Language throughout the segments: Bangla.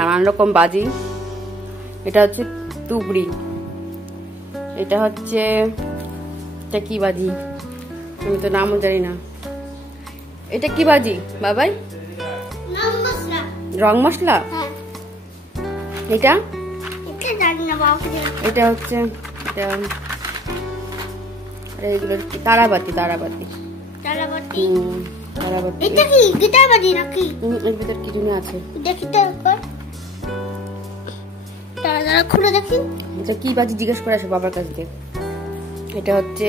নানান রকম বাজি। এটা হচ্ছে তুবড়ি, এটা হচ্ছে এটা কি বাজি আমি তো নামও জানি না। এটা কি বাজি বাবাই? রং মশলা। এটা এটা হচ্ছে এগুলো তারাবাতি। তারাবাতি তারাবাতি এটা কি গিটার বাজি নাকি? এর ভিতর কি জানি আছে, দেখি তো একবার। তারা খুলে দেখি এটা কি বাজি, জিজ্ঞেস করে আসো বাবার কাছ থেকে। এটা হচ্ছে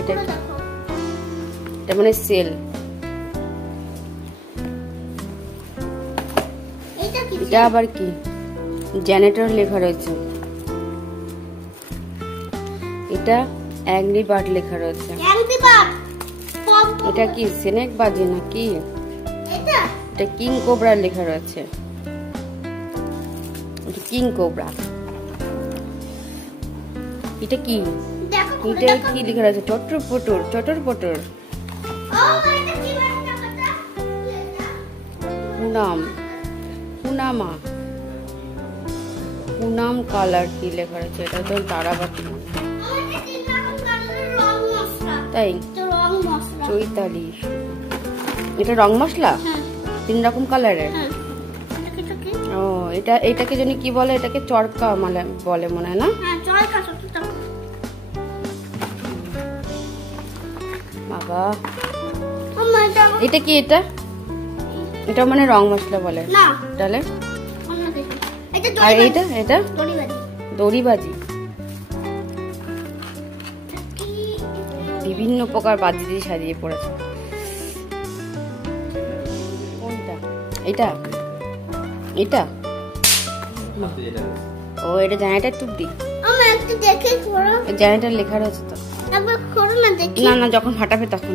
এটা মানে সেল। এটা আবার কি? জেনারেটর লেখা রয়েছে। এটা অ্যাংরি বার্ড লেখা রয়েছে। এটা কি স্নেক বাজি নাকি? এটা কিং কোবরা লেখা রয়েছে। এটা কিং কোবরা। এটা কি? এটা কি লেখা রয়েছে? চটর পটর, চটর পটর। পুনাম, পুনামা, পুনাম কালার কি লেখা রয়েছে? এটা তো তারাবাতি। তাই চৈতালি। এটা রং মশলা 3 রকম কালারের। ও এটা এটাকে জানি কি বলে, এটাকে চরকা মানে বলে মনে হয় না? বাবা এটা কি? এটা এটা মানে রং মশলা বলে তাহলে। আর এটা এটা দড়িবাজি। বিভিন্ন প্রকার বাজি দিয়ে সাজিয়ে পড়েছে। কোনটা? এটা এটা ও এটা জেনারেটর টুবড়ি। জেনারেটর লেখা রয়েছে তো। না না, যখন ফাটাবে তখন।